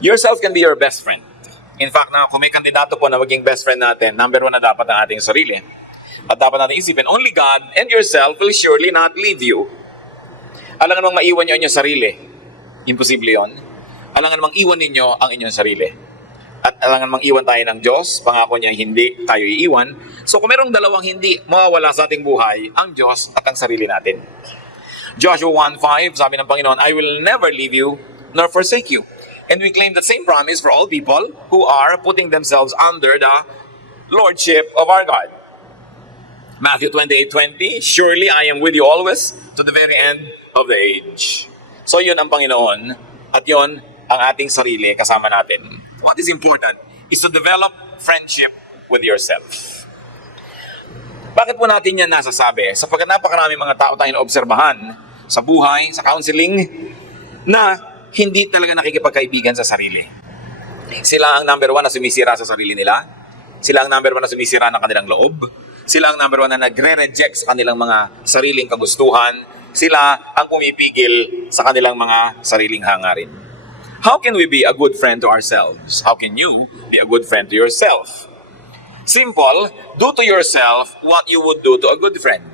Yourself can be your best friend. In fact, kung may kandidato po na maging best friend natin, number 1 na dapat ang ating sarili. At dapat natin isipin, only God and yourself will surely not leave you. Alangan namang maiwan nyo ang inyong sarili. Imposible yon. Alangan namang iwan ninyo ang inyong sarili. At alangan namang iwan tayo ng Diyos. Pangako niya hindi tayo iiwan. So kung merong dalawang hindi mawawala sa ating buhay, ang Diyos at ang sarili natin. Joshua 1:5, sabi ng Panginoon, I will never leave you nor forsake you. And we claim the same promise for all people who are putting themselves under the lordship of our God. Matthew 28:20, surely I am with you always to the very end of the age. So yun ang Panginoon at yun ang ating sarili kasama natin. What is important is to develop friendship with yourself. Bakit po natin yan nasasabi? Sapagkat napakarami mga tao tayong obserbahan sa buhay, sa counseling, na hindi talaga nakikipagkaibigan sa sarili. Sila ang number 1 na sumisira sa sarili nila. Sila ang number 1 na sumisira ng kanilang loob. Sila ang number 1 na nagre-reject sa kanilang mga sariling kagustuhan. Sila ang pumipigil sa kanilang mga sariling hangarin. How can we be a good friend to ourselves? How can you be a good friend to yourself? Simple, do to yourself what you would do to a good friend.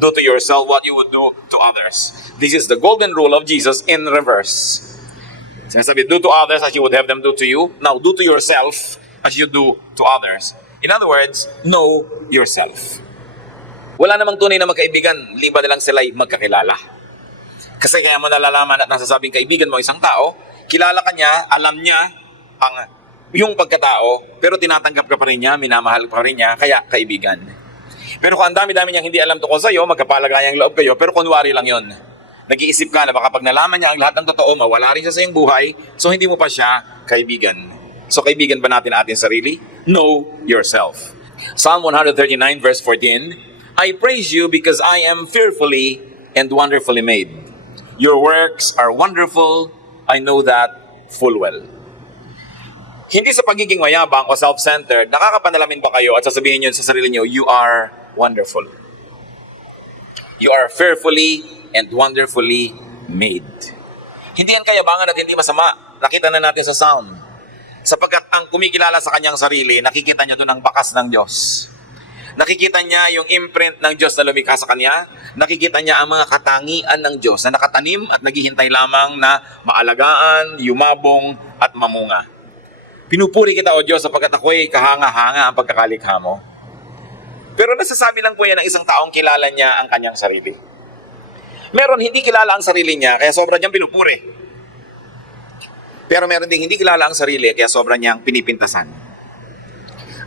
Do to yourself what you would do to others. This is the golden rule of Jesus in reverse. Sinasabi, do to others as you would have them do to you. Now, do to yourself as you do to others. In other words, know yourself. Wala namang tunay na magkaibigan, liba na lang sila'y magkakilala. Kasi kaya mo nalalaman at nasasabing kaibigan mo isang tao, kilala ka niya, alam niya yung pagkatao, pero tinatanggap ka pa rin niya, minamahal pa rin niya, kaya kaibigan. Pero kung ang dami-dami niyang hindi alam tungkol sa'yo, magkapalagayang loob kayo, pero kunwari lang yon. Nag-iisip ka na baka pag nalaman niya ang lahat ng totoo, mawala rin siya sa iyong buhay, so hindi mo pa siya kaibigan. So kaibigan ba natin ating sarili? Know yourself. Psalm 139 verse 14, I praise you because I am fearfully and wonderfully made. Your works are wonderful, I know that full well. Hindi sa pagiging mayabang o self-centered, nakakapanalamin ba kayo at sasabihin niyo sa sarili niyo, you are wonderful. You are fearfully and wonderfully made. Hindi yan kayabangan at hindi masama. Nakita na natin sa sound. Sapagkat ang kumikilala sa kanyang sarili, nakikita niya doon ang bakas ng Diyos. Nakikita niya yung imprint ng Diyos na lumikha sa kanya. Nakikita niya ang mga katangian ng Diyos na nakatanim at naghihintay lamang na maalagaan, yumabong at mamunga. Pinupuri kita, O Diyos, sapagkat ako'y kahanga-hanga ang pagkakalikha mo. Pero nasasabi lang po yan ng isang taong kilala niya ang kanyang sarili. Meron hindi kilala ang sarili niya, kaya sobra niyang pinupuri. Pero meron ding hindi kilala ang sarili, kaya sobra niyang pinipintasan.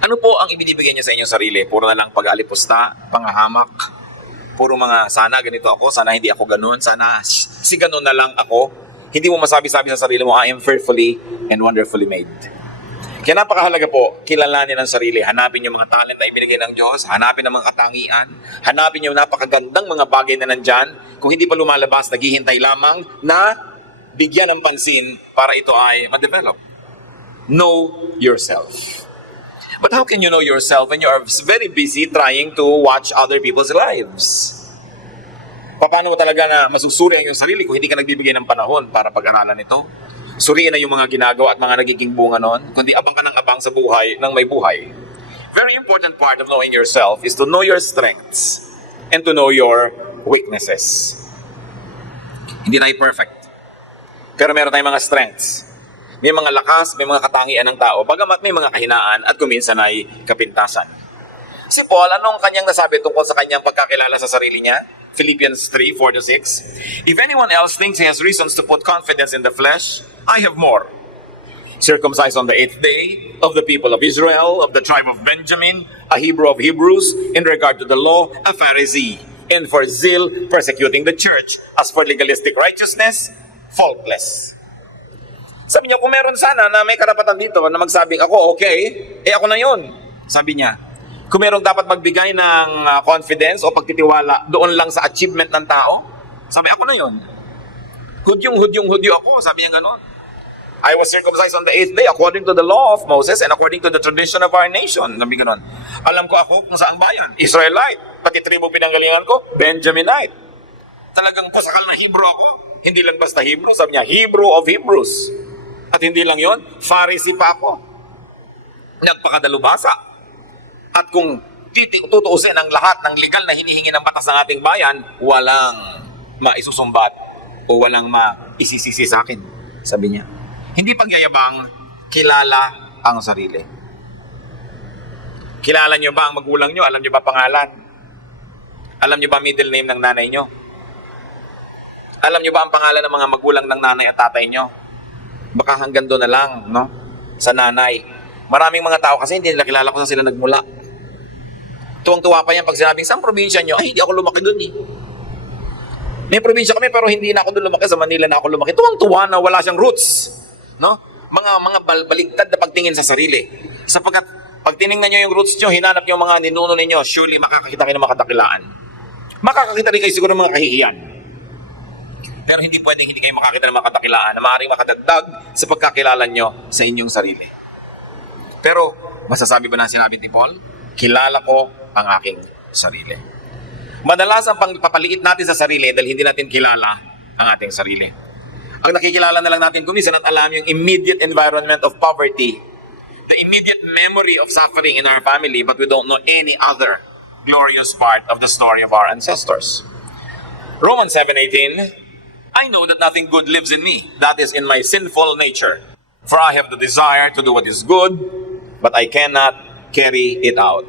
Ano po ang ibinibigay niya sa inyong sarili? Puro na lang pag-alipusta, pangahamak, puro mga sana ganito ako, sana hindi ako ganun, sana si ganun na lang ako. Hindi mo masabi-sabi sa sarili mo, I am fearfully and wonderfully made. Kaya napakahalaga po, kilalanin ang sarili. Hanapin yung mga talent na ibinigay ng Diyos. Hanapin ang mga katangian. Hanapin yung napakagandang mga bagay na nandyan. Kung hindi pa lumalabas, naghihintay lamang na bigyan ng pansin para ito ay ma-develop. Know yourself. But how can you know yourself when you are very busy trying to watch other people's lives? Paano mo talaga na masusuri ang iyong sarili kung hindi ka nagbibigay ng panahon para pag-aralan ito? Suriin na yung mga ginagawa at mga nagiging bunga nun, kundi abang ka ng abang sa buhay ng may buhay. Very important part of knowing yourself is to know your strengths and to know your weaknesses. Hindi tayo perfect. Pero meron tayong mga strengths. May mga lakas, may mga katangian ng tao, bagamat may mga kahinaan at kuminsan ay kapintasan. Si Paul, anong kanyang nasabi tungkol sa kanyang pagkakilala sa sarili niya? Philippians 3:4-6. If anyone else thinks he has reasons to put confidence in the flesh, I have more. Circumcised on the 8th day, of the people of Israel, of the tribe of Benjamin, a Hebrew of Hebrews, in regard to the law, a Pharisee, and for zeal, persecuting the church, as for legalistic righteousness, faultless. Sabi niya, kung meron sana na may karapatan dito na magsabing ako, okay, ako na yun. Sabi niya, kung merong dapat magbigay ng confidence o pagtitiwala doon lang sa achievement ng tao, sabi, ako na yun. Hudyong-hudyo ako, sabi niya ganon. I was circumcised on the 8th day according to the law of Moses and according to the tradition of our nation. Sabi ganon. Alam ko ako kung saan bayan, Israelite. Pati tribo pinanggalingan ko, Benjaminite. Talagang pasakal na Hebrew ako. Hindi lang basta Hebrew, sabi niya, Hebrew of Hebrews. At hindi lang yon, Pharisee pa ako. Nagpakadalubhasa. At kung tutuusin ang lahat ng legal na hinihingi ng batas ng ating bayan, walang maisusumbat o walang maisisisi sa akin, sabi niya. Hindi pagyayabang, kilala ang sarili. Kilala niyo ba ang magulang niyo? Alam niyo ba pangalan? Alam niyo ba middle name ng nanay niyo? Alam niyo ba ang pangalan ng mga magulang ng nanay at tatay niyo? Baka hanggang doon na lang, no? Sa nanay. Maraming mga tao kasi hindi nila kilala kung saan sila nagmula. Tuwang-tuwa pa yan pag sinabing, saan probinsya nyo? Ay, hindi ako lumaki doon eh. May probinsya kami pero hindi na ako doon lumaki. Sa Manila na ako lumaki. Tuwang-tuwa na wala siyang roots. No? Mga baligtad na pagtingin sa sarili. Sapagkat pag tinignan nyo yung roots nyo, hinanap nyo mga ninuno ninyo, surely makakakita kayo ng mga kadakilaan. Makakakita rin kayo siguro ng mga kahihiyan. Pero hindi pwedeng hindi kayo makakita ng mga kadakilaan na maaaring makadagdag sa pagkakilala nyo sa inyong sarili. Pero, masasabi ba na sinabi ni Paul? Kilala ko ang aking sarili. Madalas ang pagpapaliit natin sa sarili dahil hindi natin kilala ang ating sarili. Ang nakikilala na lang natin kumisan at alam yung immediate environment of poverty, the immediate memory of suffering in our family, but we don't know any other glorious part of the story of our ancestors. Romans 7:18, I know that nothing good lives in me, that is in my sinful nature. For I have the desire to do what is good, but I cannot carry it out.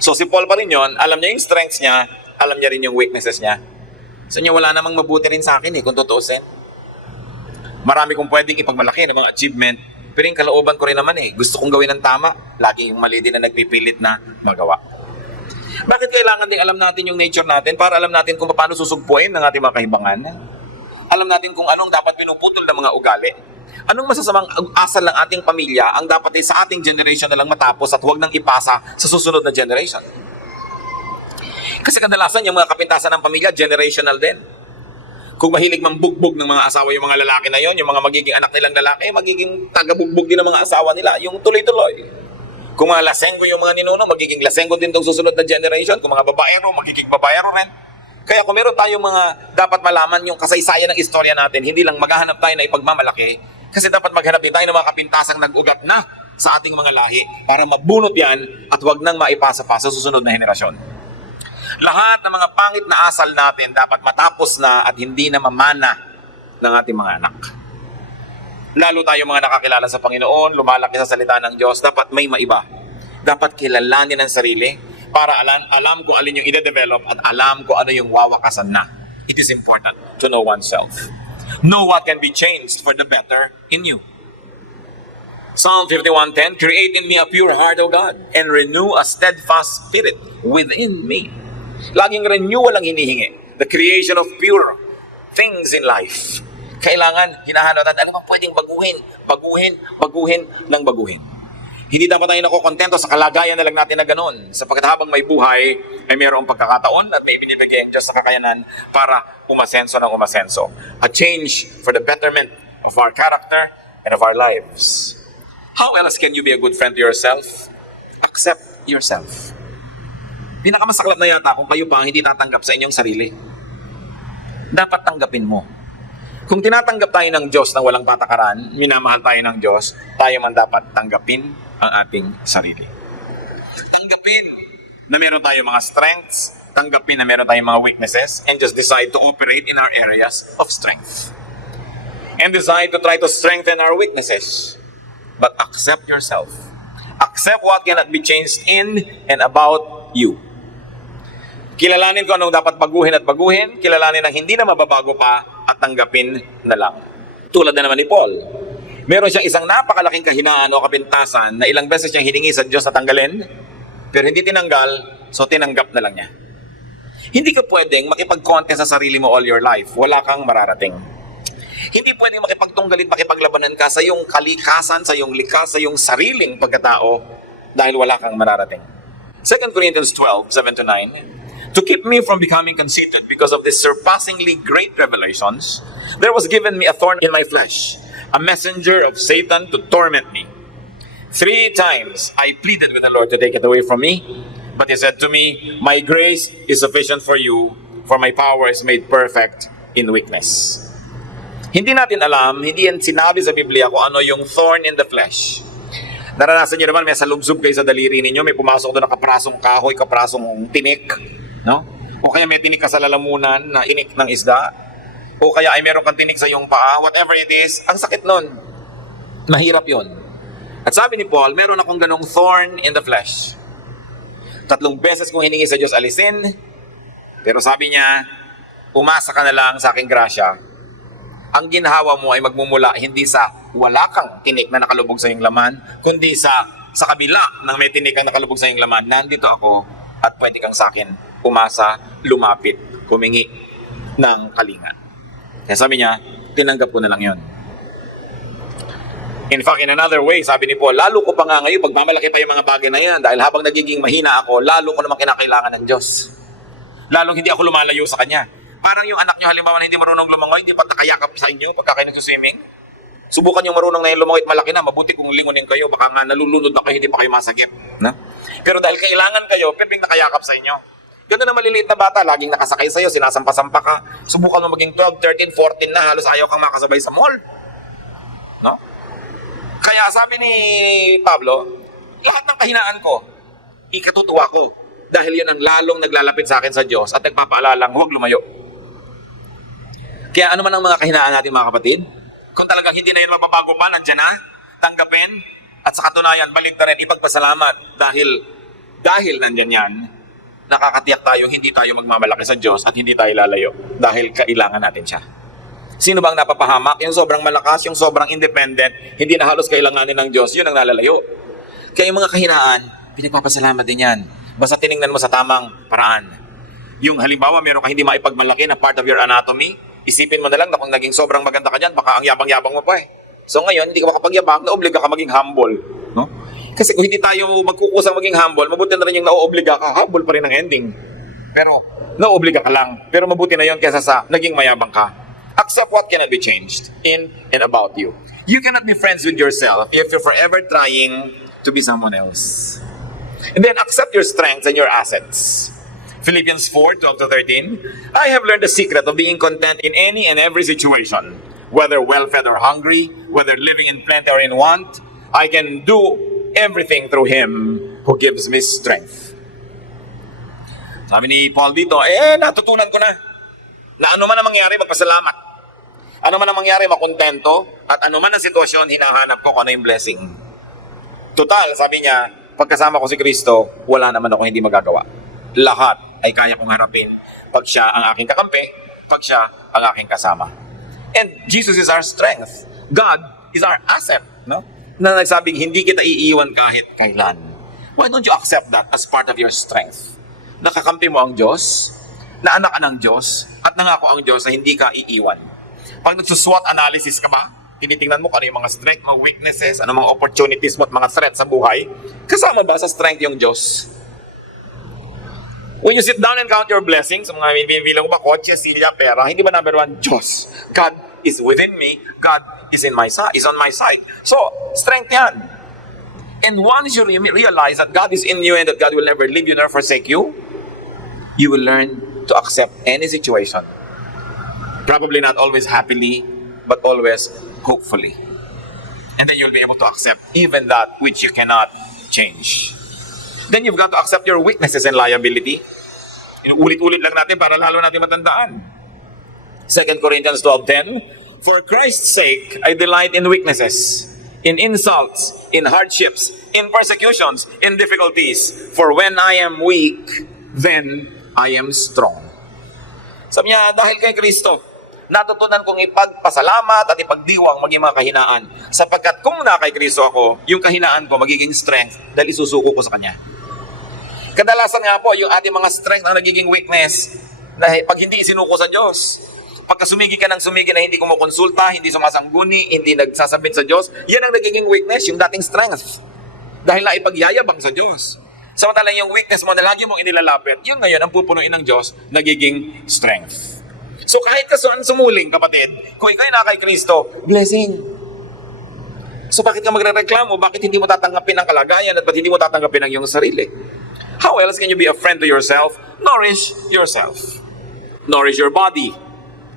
So si Paul pa rin yun, alam niya yung strengths niya, alam niya rin yung weaknesses niya. So niya wala namang mabuti rin sa akin kung tutuusin. Marami kong pwedeng ipagmalaki ng mga achievement, pero yung kalooban ko rin naman gusto kong gawin ng tama, lagi yung mali din na nagpipilit na magawa. Bakit kailangan din alam natin yung nature natin para alam natin kung paano susugpuin ng ating mga kahibangan? Alam natin kung anong dapat pinuputol ng mga ugali. Anong masasamang asal ng ating pamilya ang dapat sa ating generation na lang matapos at huwag nang ipasa sa susunod na generation? Kasi kadalasan yung mga kapintasan ng pamilya, generational din. Kung mahilig mambugbog ng mga asawa yung mga lalaki na yon, yung mga magiging anak nilang lalaki, magiging tagabugbog din ng mga asawa nila, yung tuloy-tuloy. Kung mga lasenggo yung mga ninuno, magiging lasenggo din itong susunod na generation. Kung mga babaero, magiging babaero rin. Kaya kung meron tayong mga dapat malaman yung kasaysayan ng istorya natin, hindi lang maghahanap tayo na ipagmamalaki, kasi dapat maghanap din tayo ng mga kapintasang nag-ugat na sa ating mga lahi para mabunot yan at huwag nang maipasa pa sa susunod na henerasyon. Lahat ng mga pangit na asal natin dapat matapos na at hindi na mamana ng ating mga anak. Lalo tayo mga nakakilala sa Panginoon, lumalaki sa salita ng Diyos, dapat may maiba. Dapat kilalanin ang sarili para alam kung alin yung ide-develop at alam kung ano yung wawakasan na. It is important to know oneself. Know what can be changed for the better in you. Psalm 51:10, create in me a pure heart, O God, and renew a steadfast spirit within me. Laging renewal ang hinihingi. The creation of pure things in life. Kailangan, hinahanap natin, ano bang pwedeng baguhin ng baguhin. Hindi dapat tayo nakokontento sa kalagayan na lang natin na ganun. Sapagkat habang may buhay, ay mayroong pagkakataon at may binibigay ang Diyos sa kakayanan para umasenso ng umasenso. A change for the betterment of our character and of our lives. How else can you be a good friend to yourself? Accept yourself. Pinakamasaklap na yata kung kayo pa ang hindi tatanggap sa inyong sarili. Dapat tanggapin mo. Kung tinatanggap tayo ng Diyos na walang patakaran, minamahal tayo ng Diyos, tayo man dapat tanggapin ang ating sarili. Tanggapin na meron tayong mga strengths, tanggapin na meron tayong mga weaknesses, and just decide to operate in our areas of strength. And decide to try to strengthen our weaknesses. But accept yourself. Accept what cannot be changed in and about you. Kilalanin ko anong dapat baguhin at baguhin, kilalanin ang hindi na mababago pa at tanggapin na lang. Tulad na naman ni Paul. Meron siyang isang napakalaking kahinaan o kapintasan na ilang beses siyang hiningi sa Diyos na tanggalin, pero hindi tinanggal, so tinanggap na lang niya. Hindi ka pwedeng makipag-contest sa sarili mo all your life. Wala kang mararating. Hindi pwedeng makipagtunggalit, makipaglabanan ka sa iyong kalikasan, sa iyong likas, sa iyong sariling pagkatao dahil wala kang mararating. 2 Corinthians 12:7-9, to keep me from becoming conceited because of these surpassingly great revelations, there was given me a thorn in my flesh, a messenger of Satan to torment me. 3 times I pleaded with the Lord to take it away from me, but He said to me, my grace is sufficient for you, for my power is made perfect in weakness. Hindi natin alam, hindi yan sinabi sa Biblia kung ano yung thorn in the flesh. Naranasan nyo naman, may salubsob kayo sa daliri ninyo, may pumasok doon na kaprasong kahoy, kaprasong tinik, no? O kaya may tinik ka sa lalamunan na inik ng isda, o kaya ay meron kang tinik sa iyong paa, whatever it is, ang sakit nun. Mahirap yon. At sabi ni Paul, meron akong ganong thorn in the flesh. 3 beses kong hiningi sa Diyos alisin, pero sabi niya, umasa ka na lang sa aking grasya. Ang ginhawa mo ay magmumula hindi sa wala kang tinik na nakalubog sa iyong laman, kundi sa kabila ng may tinik ang nakalubog sa iyong laman, nandito ako at pwede kang sa akin umasa, lumapit, humingi ng kalinga. Kaya sabi niya, tinanggap ko na lang yon. In fact, in another way, sabi ni Paul, lalo ko pa nga ngayon, pagmamalaki pa yung mga bagay na yan, dahil habang nagiging mahina ako, lalo ko naman kinakailangan ng Diyos. Lalong hindi ako lumalayo sa Kanya. Parang yung anak nyo, halimbawa na hindi marunong lumangoy, hindi pa nakayakap sa inyo pagka kayo nagsuswimming. Subukan yung marunong na yung lumangoy at malaki na, mabuti kung lingunin kayo, baka nga nalulunod na kayo, hindi pa kayo masagip. No? Pero dahil kailangan kayo, pwedeng nakayakap sa inyo. Ganoon na maliliit na bata, laging nakasakay sa'yo, sinasampa-sampa ka. Subukan mo maging 12, 13, 14 na, halos ayaw kang makasabay sa mall. No? Kaya sabi ni Pablo, lahat ng kahinaan ko, ikatutuwa ko. Dahil yun ang lalong naglalapit sa akin sa Diyos at nagpapaalalang huwag lumayo. Kaya ano man ang mga kahinaan natin mga kapatid, kung talagang hindi na yun mababago pa, nandyan na, tanggapin, at sa katunayan, balik na rin, ipagpasalamat. Dahil nandyan yan, nakakatiyak tayo, hindi tayo magmamalaki sa Diyos at hindi tayo lalayo. Dahil kailangan natin siya. Sino bang napapahamak? Yung sobrang malakas, yung sobrang independent, hindi na halos kailanganin ng Diyos, yun ang nalalayo. Kaya yung mga kahinaan, pinagpapasalamat din yan. Basta tiningnan mo sa tamang paraan. Yung halimbawa, meron ka hindi maipagmalaki na part of your anatomy, isipin mo na lang na kung naging sobrang maganda ka dyan, baka ang yabang-yabang mo pa eh. So ngayon, hindi ka makapagyabang, naobliga ka maging humble. No? Kasi kung hindi tayo magkukusang maging humble, mabuti na rin yung naoobliga ka, humble pa rin ang ending. Pero, naoobliga ka lang. Pero mabuti na yun kaysa sa naging mayabang ka. Accept what cannot be changed in and about you. You cannot be friends with yourself if you're forever trying to be someone else. And then accept your strengths and your assets. Philippians 4:12-13. I have learned the secret of being content in any and every situation, whether well-fed or hungry, whether living in plenty or in want. I can do everything through Him who gives me strength. Sabi ni Paul dito, natutunan ko na ano man ang mangyari, magpasalamat. Ano man ang mangyari, makontento. At ano man ang sitwasyon, hinahanap ko kung ano yung blessing. Total, sabi niya, pagkasama ko si Kristo, wala naman ako hindi magagawa. Lahat ay kaya kong harapin pag siya ang aking kakampi, pag siya ang aking kasama. And Jesus is our strength. God is our asset. No? Na nagsabing, hindi kita iiwan kahit kailan. Why don't you accept that as part of your strength? Nakakampi mo ang Diyos, na anak ka ng Diyos, at nangako ang Diyos na hindi ka iiwan. Pag nagsuswot analysis ka ba, tinitingnan mo kung ano yung mga strength, mga weaknesses, ano mga opportunities mo at mga threats sa buhay, kasama ba sa strength yung Diyos? When you sit down and count your blessings, mga bilang ba, kotse, silya, pera, hindi ba number 1, Diyos? God is within me, God is on my side. So, strength yan. And once you realize that God is in you and that God will never leave you nor forsake you, you will learn to accept any situation. Probably not always happily, but always hopefully. And then you'll be able to accept even that which you cannot change. Then you've got to accept your weaknesses and liability. Ulit-ulit lang natin para lalo natin matandaan. 2 Corinthians 12:10, for Christ's sake, I delight in weaknesses, in insults, in hardships, in persecutions, in difficulties. For when I am weak, then I am strong. Sabi niya, dahil kay Kristo, natutunan kong ipagpasalamat at ipagdiwang maging mga kahinaan. Sapagkat kung na kay Kristo ako, yung kahinaan ko magiging strength dahil isusuko ko sa Kanya. Kadalasan nga po, yung ating mga strength na nagiging weakness, na pag hindi isinuko sa Diyos, pagka sumigi ka ng sumigi na hindi kumukonsulta, hindi sumasangguni, hindi nagsasabit sa Diyos, yan ang nagiging weakness, yung dating strength. Dahil na ipagyayabang sa Diyos. Samantalang yung weakness mo na lagi mong inilalapit, yun ngayon ang pupunuin ng Diyos, nagiging strength. So kahit kasuan sumuling, kapatid, kung ikaw ay na kay Kristo, blessing. So bakit ka magre-reklamo? Bakit hindi mo tatanggapin ang kalagayan at bakit hindi mo tatanggapin ang iyong sarili? How else can you be a friend to yourself? Nourish yourself. Nourish your body.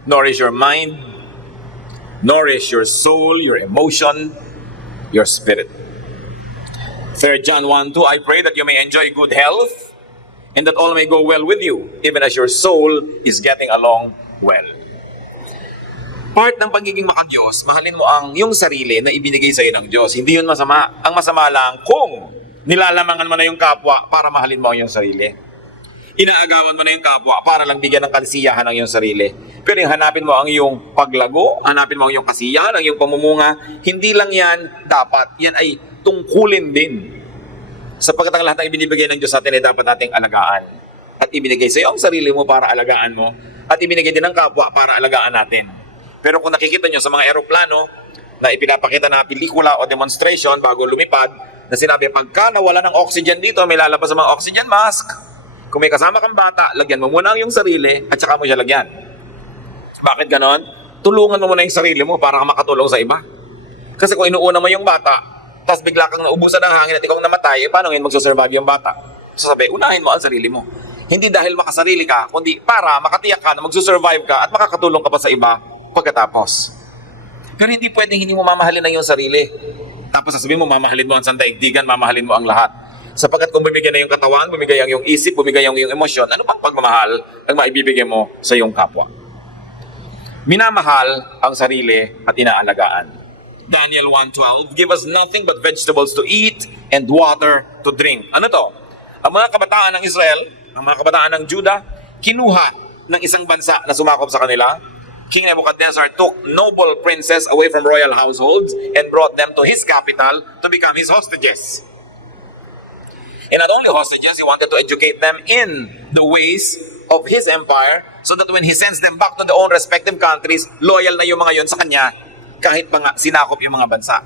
Nourish your mind. nourish your soul, your emotion, your spirit. 3 John 1:2, I pray that you may enjoy good health and that all may go well with you, even as your soul is getting along well. Part ng pagiging makadiyos, mahalin mo ang yung sarili na ibinigay sa'yo ng Diyos. Hindi yun masama. Ang masama lang kung nilalamangan mo na yung kapwa para mahalin mo ang iyong sarili. Inaagawan mo na yung kapwa para lang bigyan ng kasiyahan ang iyong sarili. Pero yung hanapin mo ang iyong paglago, hanapin mo ang iyong kasiyahan, ang iyong pamumunga, hindi lang yan dapat. Yan ay tungkulin din. Sapagkat ang lahat ng ibinibigay ng Diyos sa atin ay dapat nating alagaan. At ibinigay sa iyo ang sarili mo para alagaan mo. At ibinigay din ng kapwa para alagaan natin. Pero kung nakikita nyo sa mga eroplano na ipinapakita na pelikula o demonstration bago lumipad, na sinabi, pagka nawala ng oxygen dito, may lalabas sa mga oxygen mask. Kung may kasama kang bata, lagyan mo muna ang iyong sarili at saka mo siya lagyan. Bakit ganon? Tulungan mo muna yung sarili mo para makatulong sa iba. Kasi kung inuuna mo yung bata, tapos bigla kang naubusan ng hangin at ikaw namatay, paano ngayon magsusurvive yung bata? Sasabi, unahin mo ang sarili mo. Hindi dahil makasarili ka, kundi para makatiyak ka na magsusurvive ka at makakatulong ka pa sa iba pagkatapos. Pero hindi pwedeng hindi mo mamahalin ang iyong sarili. Tapos sasabihin mo, mamahalin mo ang sandaigdigan, mamahalin mo ang lahat. Sapagkat kung bumigay na yung katawan, bumigay ang iyong isip, bumigay ang iyong emosyon, ano pang pagmamahal ang maibibigay mo sa iyong kapwa? Minamahal ang sarili at inaalagaan. Daniel 1:12, give us nothing but vegetables to eat and water to drink. Ano to? Ang mga kabataan ng Israel, ang mga kabataan ng Judah, kinuha ng isang bansa na sumakop sa kanila. King Nebuchadnezzar took noble princes away from royal households and brought them to his capital to become his hostages. And not only hostages, he wanted to educate them in the ways of his empire so that when he sends them back to their own respective countries, loyal na yung mga yon sa kanya kahit pa nga sinakop yung mga bansa.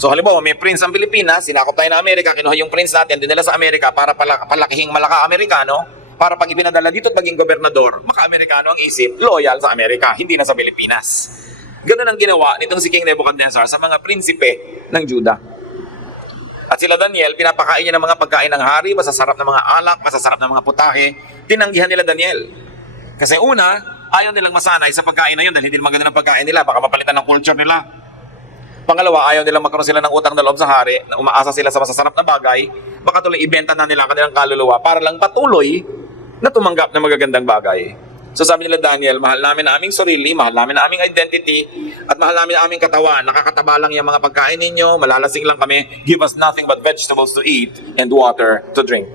So halimbawa, may prince ang Pilipinas, sinakop tayo ng Amerika, kinuha yung prince natin, dinala sa Amerika para palakihing malaka-Amerikano, para pag ipinadala dito at maging gobernador, maka-Amerikano ang isip, loyal sa Amerika, hindi na sa Pilipinas. Ganun ang ginawa nitong si King Nebuchadnezzar sa mga prinsipe ng Judah. At sila Daniel, pinapakain niya ng mga pagkain ng hari, masasarap na mga alak, masasarap na mga putahe. Tinanggihan nila Daniel. Kasi una, ayaw nilang masanay sa pagkain na yun dahil hindi maganda ng pagkain nila, baka mapalitan ng culture nila. Pangalawa, ayaw nilang magkaroon sila ng utang na loob sa hari, na umaasa sila sa masasarap na bagay, baka tuloy ibenta na nila kanilang kaluluwa para lang patuloy na tumanggap ng magagandang bagay. So sabi nila Daniel, mahal namin na aming sarili, mahal namin na aming identity, at mahal namin na aming katawan. Nakakataba lang yung mga pagkain ninyo, malalasing lang kami. Give us nothing but vegetables to eat and water to drink.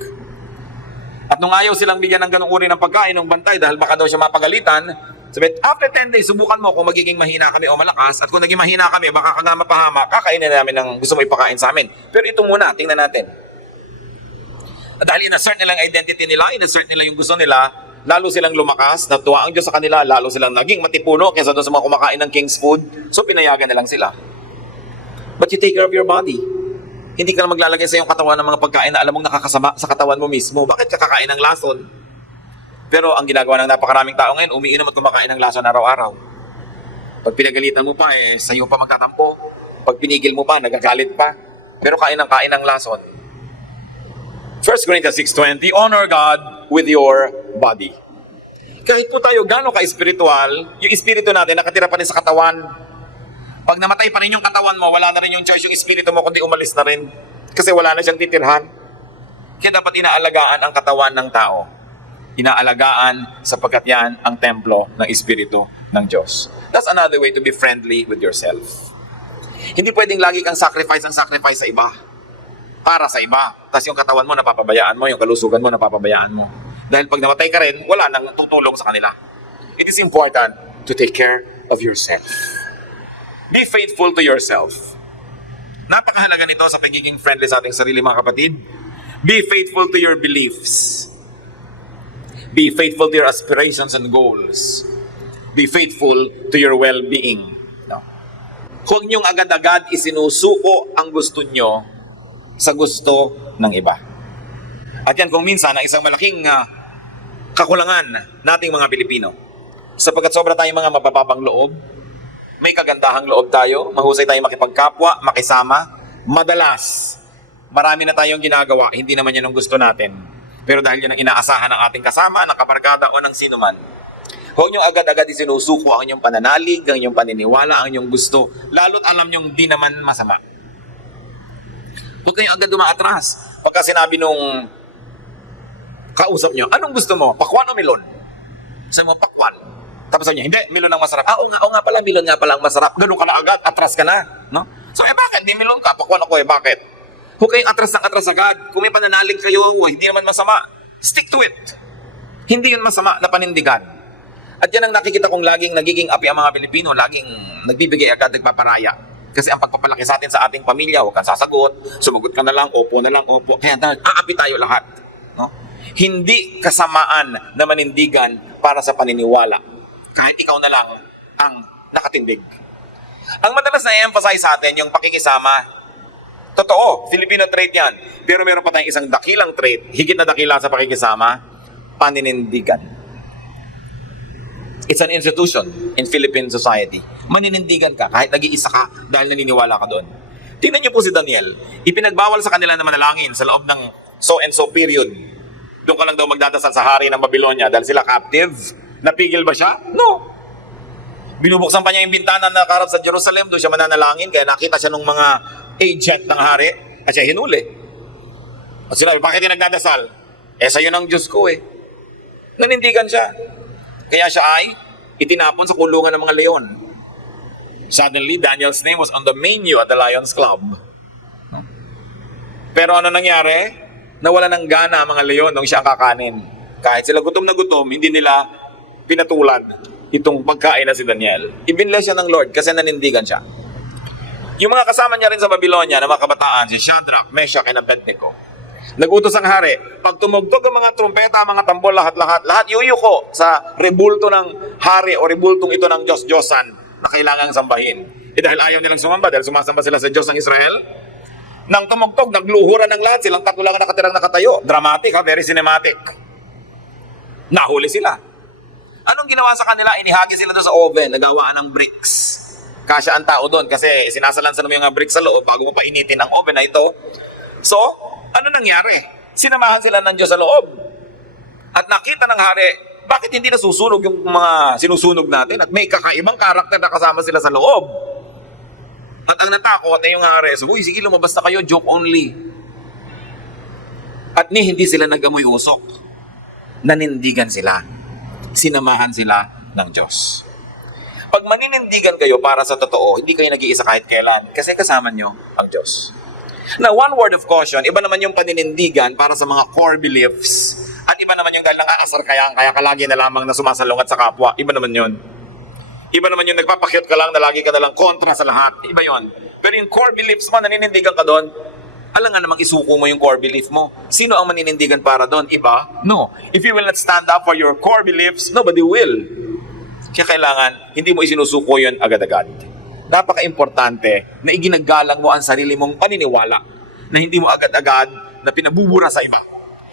At nung ayaw silang bigyan ng ganung uri ng pagkain ng bantay dahil baka daw siya mapagalitan, sabi, after 10 days, subukan mo kung magiging mahina kami o malakas, at kung naging mahina kami, baka ka nga mapahama, kakainin namin ng gusto mo ipakain sa amin. Pero ito muna, tingnan natin. At dahil in-assert nila ang identity nila, in-assert nila yung gusto nila, lalo silang lumakas, natuwa ang Diyos sa kanila, lalo silang naging matipuno kaysa doon sa mga kumakain ng king's food, so pinayagan na lang sila. But you take care of your body. Hindi ka na maglalagay sa iyong katawan ng mga pagkain na alam mong nakakasama sa katawan mo mismo. Bakit ka kakain ng lason? Pero ang ginagawa ng napakaraming tao ngayon, umiinom at kumakain ng lason araw-araw. Pag pinagalitan mo pa, sa iyo pa magtatampo. Pag pinigil mo pa, nagagalit pa. Pero kain ng lason. 1 Corinthians 6:20, honor God with your body. Kahit po tayo gano'n ka-espiritual, yung espiritu natin nakatira pa rin sa katawan. Pag namatay pa rin yung katawan mo, wala na rin yung choice yung espiritu mo, kundi umalis na rin. Kasi wala na siyang titirhan. Kaya dapat inaalagaan ang katawan ng tao. Inaalagaan sapagkat yan ang templo ng espiritu ng Diyos. That's another way to be friendly with yourself. Hindi pwedeng lagi kang sacrifice sa iba. Para sa iba. Tapos yung katawan mo napapabayaan mo, yung kalusugan mo napapabayaan mo. Dahil pag namatay ka rin, wala nang tutulong sa kanila. It is important to take care of yourself. Be faithful to yourself. Napakahalaga nito sa pagiging friendly sa ating sarili, mga kapatid. Be faithful to your beliefs. Be faithful to your aspirations and goals. Be faithful to your well-being. No? Huwag niyong agad-agad isinusuko ang gusto niyo sa gusto ng iba. At yan kung minsan ang isang malaking kakulangan nating mga Pilipino. Sapagkat sobra tayong mga mabababang loob, may kagandahang loob tayo, mahusay tayong makipagkapwa, makisama. Madalas, marami na tayong ginagawa, hindi naman yan ang gusto natin. Pero dahil yan ang inaasahan ng ating kasama, ng kabarkada o ng sinuman, Huwag nyo agad-agad isinusuko ang inyong pananalig, ang inyong paniniwala, ang inyong gusto. Lalo't alam nyong di naman masama. Huwag kayong agad dumaatras. Pagka sinabi nung kausap nyo, anong gusto mo? Pakwan o melon? Sabi mo, pakwan. Tapos sabi niya, hindi, melon ang masarap. Oo nga pala, melon nga pala ang masarap. Ganun ka na agad, atras ka na. No? So, bakit? Di melon ka, pakwan ako bakit? Huwag kayong atras ng atras agad. Kung may pananalig kayo, hindi naman masama. Stick to it. Hindi yun masama na panindigan. At yan ang nakikita kong laging nagiging api ang mga Pilipino, laging nagbibigay agad, nagpaparaya. Kasi ang pagpapalaki sa atin sa ating pamilya, huwag kang sasagot, sumagot ka na lang, opo. Kaya aapi tayo lahat. No? Hindi kasamaan na manindigan para sa paniniwala. Kahit ikaw na lang ang nakatindig. Ang madalas na i-emphasize sa atin, yung pakikisama, totoo, Filipino trait yan. Pero meron pa tayong isang dakilang trait, higit na dakila sa pakikisama, paninindigan. It's an institution in Philippine society. Maninindigan ka kahit nag-iisa ka dahil naniniwala ka doon. Tingnan niyo po si Daniel. Ipinagbawal sa kanila na manalangin sa loob ng so-and-so period. Doon ka lang daw magdadasal sa hari ng Babylonia dahil sila captive. Napigil ba siya? No. Binubuksan pa niya yung bintana na nakaharap sa Jerusalem. Doon siya mananalangin kaya nakita siya ng mga agent ng hari at siya hinuli. At sinabi, bakit yung nagdadasal? Sa'yo ng Diyos ko eh. Nanindigan siya. Kaya siya ay itinapon sa kulungan ng mga leon. Suddenly, Daniel's name was on the menu at the Lions Club. Pero ano nangyari? Nawala ng gana ang mga leon nung siya ang kakanin. Kahit sila gutom na gutom, hindi nila pinatulad itong pagkain na si Daniel. Ibinless siya ng Lord kasi nanindigan siya. Yung mga kasama niya rin sa Babylonia na mga kabataan, si Shadrach, Meshach, and Abednego, nag-utos ang hari, pag tumugtog ang mga trumpeta, mga tambol, lahat yuyuko sa rebulto ng hari o rebultong ito ng Diyos-Diyosan na kailangang sambahin. Dahil ayaw nilang sumamba, dahil sumasamba sila sa Diyos ng Israel, nang tumugtog, nagluhuran ng lahat, silang tatlo lang nakatirang nakatayo. Dramatic, very cinematic. Nahuli sila. Anong ginawa sa kanila? Inihagi sila doon sa oven, nagawaan ng bricks. Kasya ang tao doon kasi sinasalansan mo yung bricks sa loob bago mo painitin ang oven na ito. So, ano nangyari? Sinamahan sila ng Diyos sa loob. At nakita ng hari, bakit hindi nasusunog yung mga sinusunog natin? At may kakaibang karakter na kasama sila sa loob. At ang natakot ay yung hari, so, uy, sige, lumabas na kayo, joke only. At hindi sila nag-amoy usok. Nanindigan sila. Sinamahan sila ng Diyos. Pag maninindigan kayo para sa totoo, hindi kayo nag-iisa kahit kailan kasi kasama nyo ang Diyos. Now, one word of caution, iba naman yung paninindigan para sa mga core beliefs at iba naman yung dahil nang-aasar kaya ka lagi na lamang na sumasalungat sa kapwa. Iba naman yun. Iba naman yung nagpapakyut ka lang na lagi ka na lang kontra sa lahat. Iba yun. Pero yung core beliefs mo, naninindigan ka doon, alam nga namang isuko mo yung core belief mo. Sino ang maninindigan para doon? Iba? No. If you will not stand up for your core beliefs, nobody will. Kaya kailangan, hindi mo isinusuko yun agad-agad. Napaka-importante na iginagalang mo ang sarili mong paniniwala na hindi mo agad-agad na pinabubura sa iba.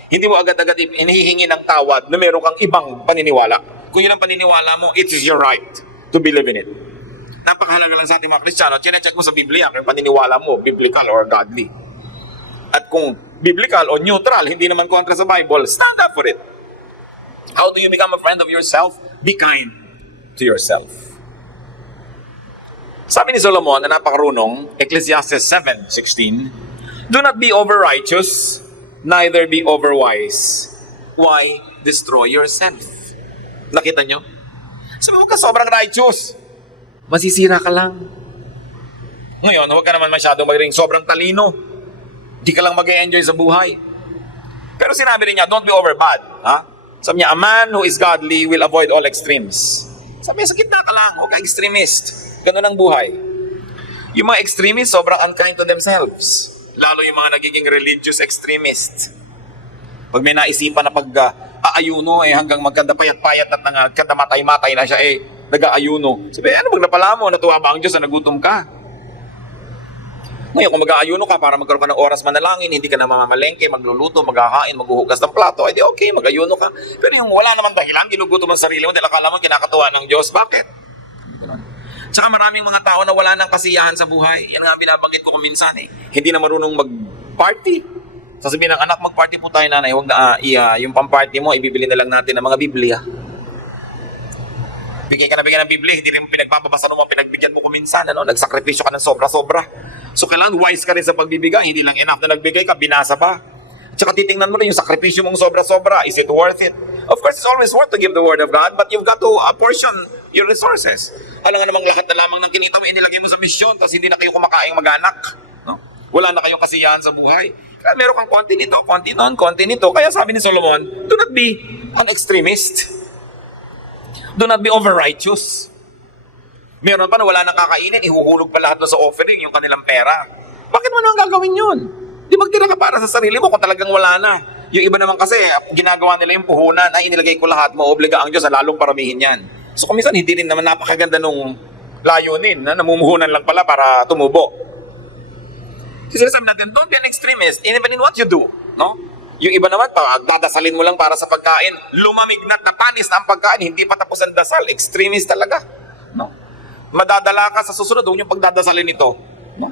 Hindi mo agad-agad inihihingi ng tawad na meron kang ibang paniniwala. Kung yun ang paniniwala mo, it is your right to believe in it. Napakahalaga lang sa ating mga Kristiyano, chinecheck mo sa Biblia kung paniniwala mo, biblical or godly. At kung biblical o neutral, hindi naman kontra sa Bible, stand up for it. How do you become a friend of yourself? Be kind to yourself. Sabi ni Solomon na napakarunong, Ecclesiastes 7:16, do not be over-righteous, neither be over-wise. Why destroy yourself? Nakita nyo? Sabi mo ka sobrang righteous. Masisira ka lang. Ngayon, huwag ka naman masyadong maging sobrang talino. Di ka lang mag-enjoy sa buhay. Pero sinabi rin niya, don't be over bad. Ha? Sabi niya, a man who is godly will avoid all extremes. Sabi niya, sa gitna ka lang, huwag ka extremist. Ganun ang buhay. Yung mga extremists, sobrang unkind to themselves. Lalo yung mga nagiging religious extremists. Pag may naisipan na pag-aayuno, hanggang magkanda-payat-payat at nagkanda-matay-matay na siya, nag-aayuno. Sabi, ano bang napala mo? Natuwa ba ang Diyos na nagutom ka? Ngayon, kung mag-aayuno ka para magkaroon ka ng oras manalangin, hindi ka na mamamalengke, magluluto, maghakain, maghuhugas ng plato, edi okay, mag-ayuno ka. Pero yung wala naman dahilan, ginugutom ang sarili mo dahil akala mo kinakatuwa ng Diyos. Bakit? Tsaka maraming mga tao na wala ng kasiyahan sa buhay. Yan nga binabanggit ko minsan Hindi na marunong mag-party. Sasabihin ng anak, mag-party po tayo nanay. Huwag na, yung pang-party mo, ibibili na lang natin ng mga Biblia. Bigay ka na bigay ng Biblia, hindi rin pinagbabasa mo, pinagbigyan mo kuminsan, nagsakripisyo ka ng sobra-sobra. So kailangan wise ka rin sa pagbibigay, hindi lang enough na nagbigay ka, binasa pa. At saka titingnan mo rin yung sakripisyo mong sobra-sobra, is it worth it? Of course, it's always worth to give the word of God, but you've got to apportion your resources. Alam nga namang lahat na lamang ng kinita mo, inilagay mo sa misyon, tapos hindi na kayo kumakaing mag-anak. No? Wala na kayong kasiyahan sa buhay. Kaya meron kang konti nito, konti noon, konti nito. Kaya sabi ni Solomon, do not be an extremist. Do not be over-righteous. Meron pa na wala nang kakainin, ihuhulog pa lahat sa offering yung kanilang pera. Bakit mo naman gagawin yun? Di magtira ka para sa sarili mo kung talagang wala na. Yung iba naman kasi, ginagawa nila yung puhunan, ay inilagay ko lahat, maobliga ang Diyos na lalong paramihin yan. So kung minsan, hindi rin naman napakaganda nung layunin, na namumuhunan lang pala para tumubo. Kasi sinasabi natin, don't be an extremist, even in what you do. No? Yung iba naman, dadasalin mo lang para sa pagkain, lumamig na tapanis na ang pagkain, hindi pa tapos ang dasal, extremist talaga. No? Madadala ka sa susunod, huwag yung pagdadasalin ito. No?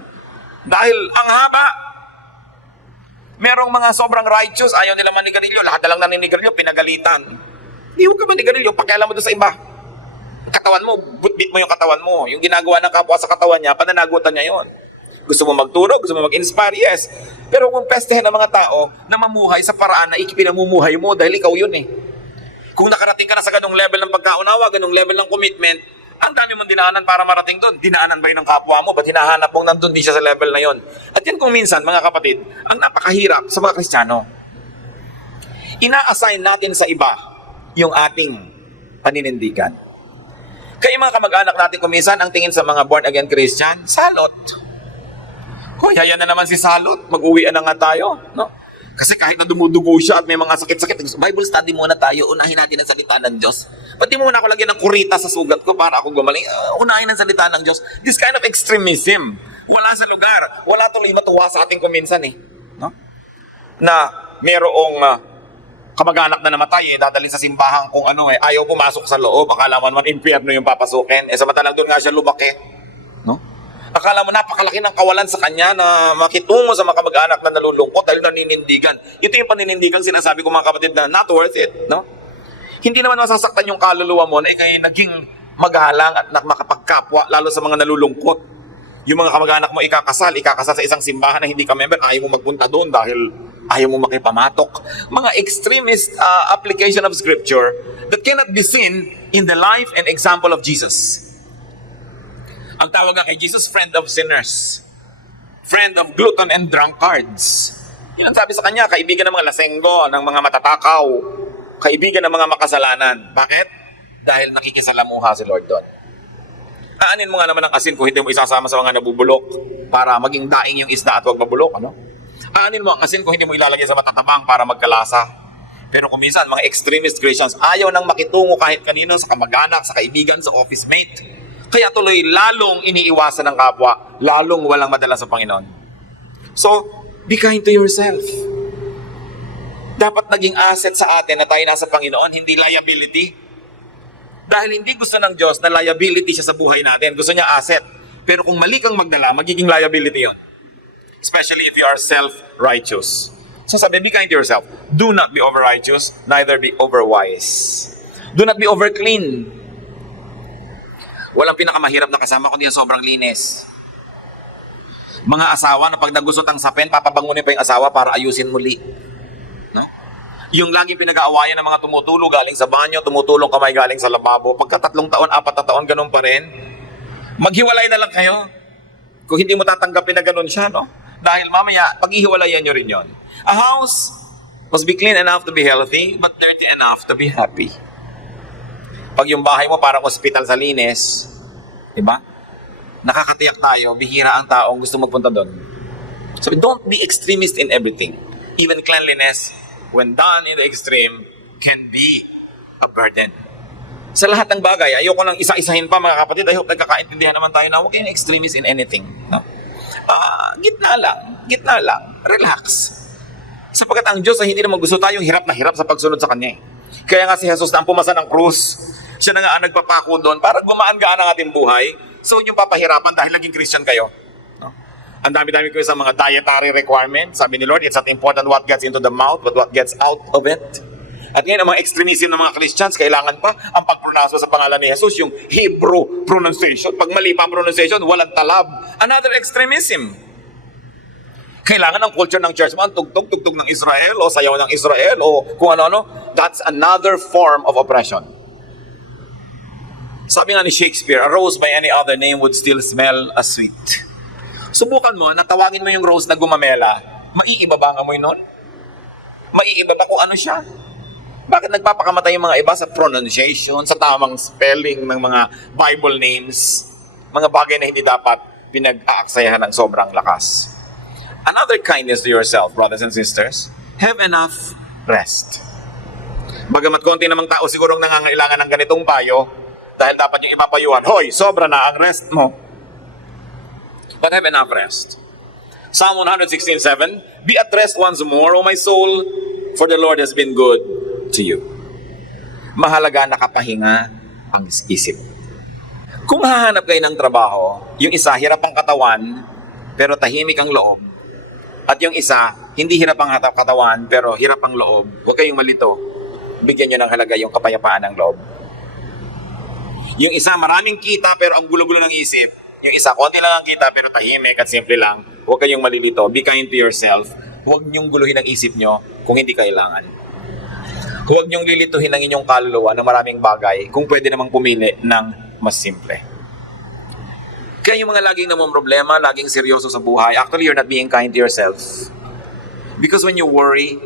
Dahil ang haba, merong mga sobrang righteous, ayaw nila manigarilyo, lahat na lang naninigarilyo, pinagalitan. Hindi huwag ka manigarilyo, pakialam mo doon sa iba. Katawan mo, butbit mo yung katawan mo. Yung ginagawa ng kapwa sa katawan niya, pananagutan niya yon. Gusto mo magturo, gusto mo mag-inspire, yes. Pero kung pestehin ng mga tao na mamuhay sa paraan na ikipinamumuhay mo dahil ikaw yun eh. Kung nakarating ka na sa ganung level ng pagkaunawa, ganung level ng commitment, ang dami mong dinaanan para marating doon. Dinaanan ba yun ng kapwa mo? Ba't hinahanap mong nandun di siya sa level na yon? At yan kung minsan, mga kapatid, ang napakahirap sa mga Kristiyano. Ina-assign natin sa iba yung ating paninindigan. Kaya mga kamag-anak natin kung minsan, ang tingin sa mga born-again Christian, salot. Hoy, hayan na naman si salot. Mag-uwian na nga tayo. No? Kasi kahit na dumudugo siya at may mga sakit-sakit, Bible study muna tayo, unahin natin ang salita ng Diyos. Pati muna ako lagyan ng kurita sa sugat ko para ako gumaling. Unahin ang salita ng Diyos. This kind of extremism, wala sa lugar. Wala tuloy matuwa sa ating kuminsan eh. No? Na merong kamag-anak na namatay dadalhin sa simbahan kung ayaw pumasok sa loob. Akala mo naman impyerno yung papasukin. Samantalang doon nga siya lumaki. No? Akala mo napakalaki ng kawalan sa kanya na makitungo sa mga kamag-anak na nalulungkot dahil naninindigan. Ito yung paninindigan sinasabi ko mga kapatid na not worth it. No? Hindi naman masasaktan yung kaluluwa mo na ikay naging magalang at makapagkapwa lalo sa mga nalulungkot. Yung mga kamag-anak mo ikakasal sa isang simbahan na hindi ka member, ayaw mo magpunta doon dahil ayaw mo makipamatok. Mga extremist application of scripture that cannot be seen in the life and example of Jesus. Ang tawag nga kay Jesus, friend of sinners. Friend of glutton and drunkards. Yun ang sabi sa kanya, kaibigan ng mga lasenggo, ng mga matatakaw, kaibigan ng mga makasalanan. Bakit? Dahil nakikisalamuha si Lord doon. Aanin mo nga naman ang asin kung hindi mo isasama sa mga nabubulok para maging daing yung isda at huwag mabulok. Aanin mo ang asin kung hindi mo ilalagay sa matatabang para magkalasa. Pero kung minsan, mga extremist Christians, ayaw nang makitungo kahit kanino, sa kamag-anak, sa kaibigan, sa office mate. Kaya tuloy lalong iniiwasan ng kapwa, lalong walang madala sa Panginoon. So, be kind to yourself. Dapat naging asset sa atin na tayo nasa Panginoon, hindi liability. Dahil hindi gusto ng Diyos na liability siya sa buhay natin. Gusto niya asset. Pero kung mali kang magdala, magiging liability yon. Especially if you are self-righteous. So sabi, be kind to yourself. Do not be over-righteous, neither be over-wise. Do not be over-clean. Walang pinakamahirap na kasama kundi yung sobrang linis. Mga asawa na pag nagusot ang sapin, papabangunin pa yung asawa para ayusin muli. No? Yung laging pinag-aawayan ng mga tumutulong galing sa banyo, tumutulong kamay galing sa lababo, pagka 3 taon, 4 na taon, ganun pa rin, maghiwalay na lang kayo. Kung hindi mo tatanggapin na ganun siya, no? Dahil mamaya, pag-ihiwalayan nyo rin yon. A house must be clean enough to be healthy, but dirty enough to be happy. Pag yung bahay mo parang ospital sa linis, diba? Nakakatiyak tayo, bihira ang taong gusto magpunta doon. So don't be extremist in everything. Even cleanliness, when done in the extreme, can be a burden. Sa lahat ng bagay, ayoko lang isa-isahin pa mga kapatid. I hope nagkakaintindihan naman tayo na huwag kayong extremist in anything. No? Gitna lang, relax. Sapagkat ang Diyos ay hindi naman gusto tayong hirap na hirap sa pagsunod sa Kanya. Kaya nga si Jesus na ang pumasa ng krus, siya na nga ang nagpapako doon para gumaan-gaan ang ating buhay. So yung papahirapan dahil naging Christian kayo. No? Ang dami-dami ko sa mga dietary requirements. Sabi ni Lord, it's not important what gets into the mouth, but what gets out of it. At ngayon, ang mga extremism ng mga Christians, kailangan pa ang pagpronouns sa pangalan ni Jesus, yung Hebrew pronunciation. Pag mali pa ang pronunciation, walang talab. Another extremism. Kailangan ang culture ng church mo, ang tugtog ng Israel, o sayaw ng Israel, o kung ano-ano. That's another form of oppression. Sabi nga ni Shakespeare, a rose by any other name would still smell as sweet. Subukan mo, natawagin mo yung rose na gumamela, maiiba ba ang amoy nun? Maiiba ba kung ano siya? Bakit nagpapakamatay yung mga iba sa pronunciation, sa tamang spelling ng mga Bible names, mga bagay na hindi dapat pinag-aaksayahan ng sobrang lakas? Another kindness to yourself, brothers and sisters, have enough rest. Bagamat konti namang tao sigurong nangangailangan ng ganitong payo, dahil dapat yung ipapayuhan, hoy, sobra na ang rest mo. But have enough rest. Psalm 116:7, be at rest once more, O my soul, for the Lord has been good to you. Mahalaga nakapahinga ang isip. Kung hahanap kayo ng trabaho, yung isa hirap ang katawan, pero tahimik ang loob. At yung isa, hindi hirap ang katawan, pero hirap ang loob. Huwag kayong malito. Bigyan nyo ng halaga yung kapayapaan ng loob. Yung isa, maraming kita, pero ang gulo-gulo ng isip. Yung isa, konti lang ang kita, pero tahimik at simple lang. Huwag kayong malilito. Be kind to yourself. Huwag nyong guluhin ang isip nyo kung hindi kailangan. Huwag niyong lilituhin ang inyong kaluluwa ng maraming bagay kung pwede namang pumili ng mas simple. Kaya yung mga laging namang problema, laging seryoso sa buhay, actually you're not being kind to yourself. Because when you worry,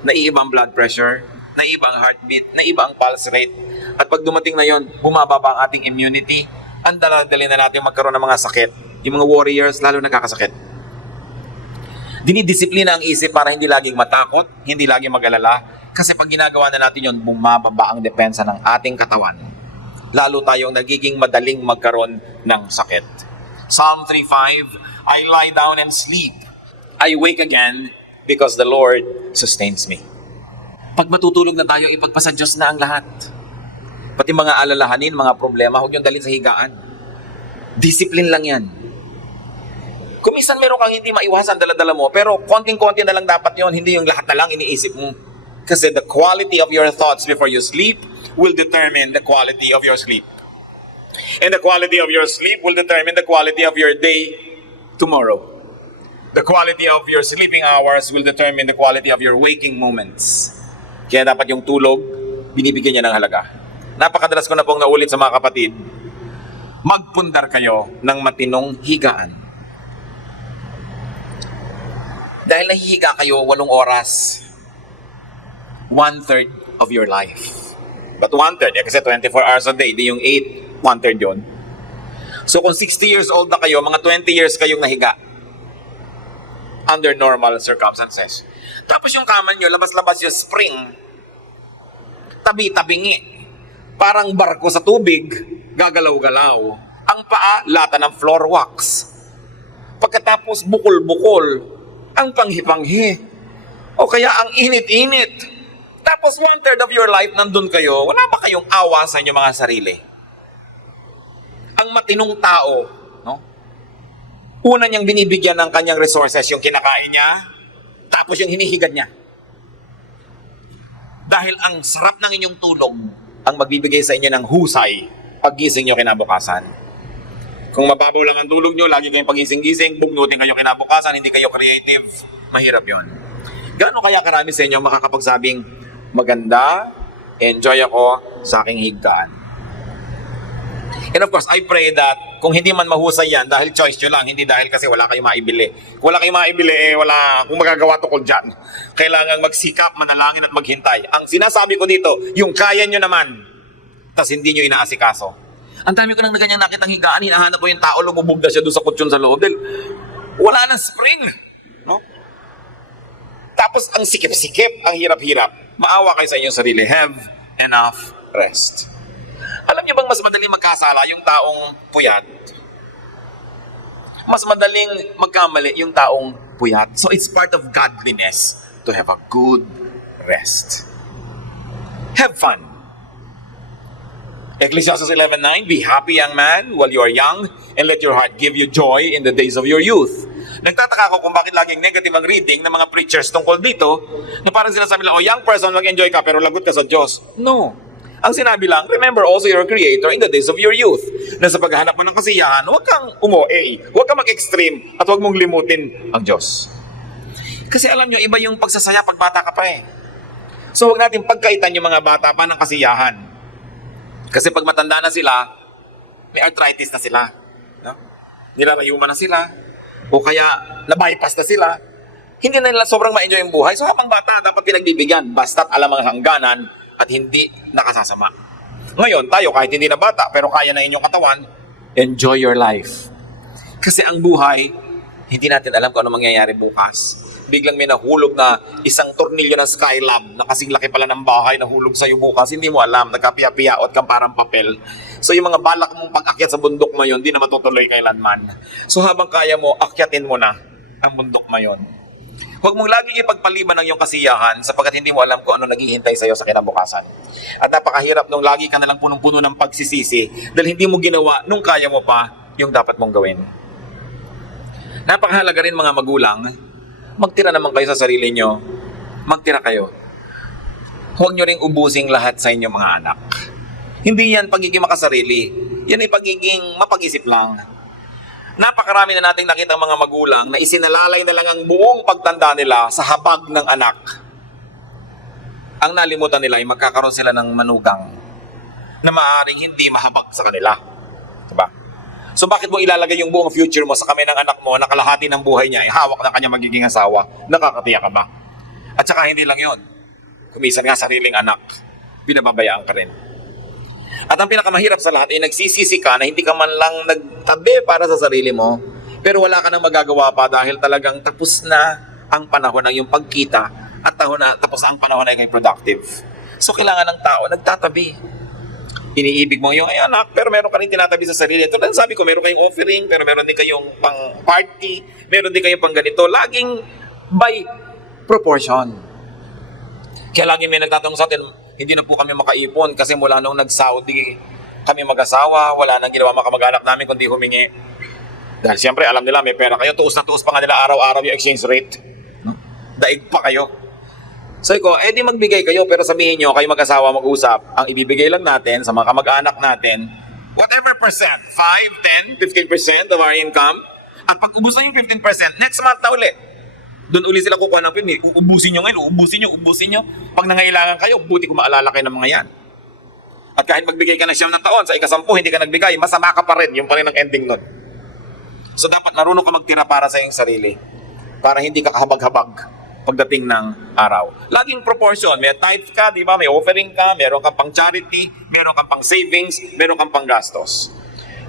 naiiba ang blood pressure, naiiba ang heartbeat, naiiba ang pulse rate, at pag dumating na yon, bumababa ang ating immunity, ang dali na natin magkaroon ng mga sakit. Yung mga warriors, lalo nakakasakit. Dinidisiplina ang isip para hindi laging matakot, hindi laging mag-alala, kasi pag ginagawa na natin yun, bumababa ang depensa ng ating katawan. Lalo tayong nagiging madaling magkaroon ng sakit. Psalm 3:5, I lie down and sleep. I wake again because the Lord sustains me. Pag matutulog na tayo, ipagpasa Diyos na ang lahat. Pati mga alalahanin, mga problema, huwag yung dalhin sa higaan. Discipline lang yan. Kung minsan meron kang hindi maiwasan dala-dala mo, pero konting-konti na lang dapat yon, hindi yung lahat na lang iniisip mo. Kasi the quality of your thoughts before you sleep will determine the quality of your sleep. And the quality of your sleep will determine the quality of your day tomorrow. The quality of your sleeping hours will determine the quality of your waking moments. Kaya dapat yung tulog, binibigyan niya ng halaga. Napakadalas ko na pong naulit sa mga kapatid, magpundar kayo ng matinong higaan. Dahil nahihiga kayo 8 oras, 1/3 of your life. But 1/3, kasi 24 hours a day, di yung 8, 1/3 yun. So kung 60 years old na kayo, mga 20 years kayong nahiga under normal circumstances. Tapos yung kama nyo, labas-labas yung spring, tabi-tabingi. Parang barko sa tubig, gagalaw-galaw. Ang paa, lata ng floor wax. Pagkatapos bukol-bukol, ang panghi-panghi. O kaya ang init-init. Tapos 1/3 of your life nandun kayo, wala ba kayong awa sa inyong mga sarili? Ang matinong tao, no? Una niyang binibigyan ng kanyang resources, yung kinakain niya, tapos yung hinihigad niya. Dahil ang sarap ng inyong tulog, ang magbibigay sa inyo ng husay paggising nyo kinabukasan. Kung mababaw lang ang tulog nyo, lagi kayong pagising-gising, bugnutin kayo kinabukasan, hindi kayo creative, mahirap yon. Gaano kaya karami sa inyo makakapagsabing, maganda, enjoy ako sa aking higdaan. And of course, I pray that kung hindi man mahusay yan, dahil choice nyo lang, hindi dahil kasi wala kayong maibili. Kung wala kayong maibili, wala kung magagawa tukol dyan. Kailangan magsikap, manalangin at maghintay. Ang sinasabi ko dito, yung kaya nyo naman, tas hindi nyo inaasikaso. Ang dami ko nang ganyang nakitang higaan, hinahanap ko yung tao, lumubog na siya doon sa kutsyon sa loob. Dahil wala nang spring. No? Tapos ang sikip-sikip, ang hirap-hirap. Maawa kayo sa inyong sarili. Have enough rest. Alam niyo bang mas madaling magkasala yung taong puyat? Mas madaling magkamali yung taong puyat. So it's part of godliness to have a good rest. Have fun. Ecclesiastes 11:9, be happy, young man, while you are young, and let your heart give you joy in the days of your youth. Nagtataka ako kung bakit laging negative ang reading ng mga preachers tungkol dito, na parang sinasabi lang, young person, mag-enjoy ka, pero lagot ka sa Diyos. No. Ang sinabi lang, remember also your Creator in the days of your youth. Na sa paghahanap mo ng kasiyahan, huwag kang huwag kang mag-extreme, at huwag mong limutin ang Diyos. Kasi alam nyo, iba yung pagsasaya pag bata ka pa eh. So huwag natin pagkaitan yung mga bata pa ng kasiyahan. Kasi pag matanda na sila, may arthritis na sila. No? Nilarayuman na sila. O kaya na-bypass na sila. Hindi na nila sobrang ma-enjoy yung buhay. So habang bata, dapat pinagbibigyan. Basta't alam ang hangganan at hindi nakasasama. Ngayon, tayo kahit hindi na bata, pero kaya na inyong katawan, enjoy your life. Kasi ang buhay, hindi natin alam kung ano mangyayari bukas. Biglang may nahulog na isang tornilyo ng Skylab na kasing laki pala ng bahay, nahulog sa'yo bukas, hindi mo alam, nagkapiya-piyaot kang parang papel. So yung mga balak mong pag-akyat sa bundok mayon, hindi na matutuloy kailanman. So habang kaya mo, akyatin mo na ang bundok mayon. Huwag mong laging ipagpaliban ng iyong kasiyahan sapagkat hindi mo alam kung ano naghihintay sa iyo sa kinabukasan. At napakahirap nung lagi ka nalang punong-puno ng pagsisisi dahil hindi mo ginawa nung kaya mo pa yung dapat mong gawin. Napakahalaga rin mga magulang, magtira naman kayo sa sarili nyo. Magtira kayo. Huwag nyo ring ubusing lahat sa inyong mga anak. Hindi yan pagiging makasarili. Yan ay pagiging mapag-isip lang. Napakarami na nating nakita mga magulang na isinalalay na lang ang buong pagtanda nila sa habag ng anak. Ang nalimutan nila ay magkakaroon sila ng manugang na maaaring hindi mahabag sa kanila. Diba? So bakit mo ilalagay yung buong future mo sa kamay ng anak mo na kalahati ng buhay niya ay hawak ng kanya magiging asawa? Nakakatiya ka ba? At saka hindi lang yun. Kumisan nga sariling anak, pinababayaan ka rin. At ang pinakamahirap sa lahat ay nagsisisi ka na hindi ka man lang nagtabi para sa sarili mo, pero wala ka nang magagawa pa dahil talagang tapos na ang panahon ng iyong pagkita at tapos na ang panahon na ikaw productive. So kailangan ng tao nagtatabi. Iniibig mo yung anak, pero meron ka rin tinatabi sa sarili. Ito lang sabi ko, meron kayong offering, pero meron din kayong pang party, meron din kayong pang ganito. Laging by proportion. Kaya lagi may nagtatanong sa atin, hindi na po kami makaipon kasi mula nung nag-Saudi kami mag-asawa, wala nang ginawa mga kamag-anak namin kundi humingi. Dahil siyempre alam nila may pera kayo, tuos na tuos pa nga nila araw-araw yung exchange rate. Daig pa kayo. So ko, di magbigay kayo pero sabihin nyo, kayo mag-asawa mag-usap, ang ibibigay lang natin sa mga kamag-anak natin, whatever percent, 5, 10, 15% of our income, at pag ubus na yung 15%, next month na ulit. Doon uli sila kukuha ng pin, uubusin nyo ngayon, uubusin nyo. Pag nangailangan kayo, buti kung maalala kayo ng mga yan. At kahit magbigay ka ng 9 na taon, sa ika-10, hindi ka nagbigay, masama ka pa rin, yung pa rin ang ending nun. So dapat marunong ka magtira para sa iyong sarili, para hindi ka kahabag-habag pagdating ng araw. Laging proportion, may tithe ka, di ba? May offering ka, meron kang pang charity, meron kang pang savings, meron kang pang gastos.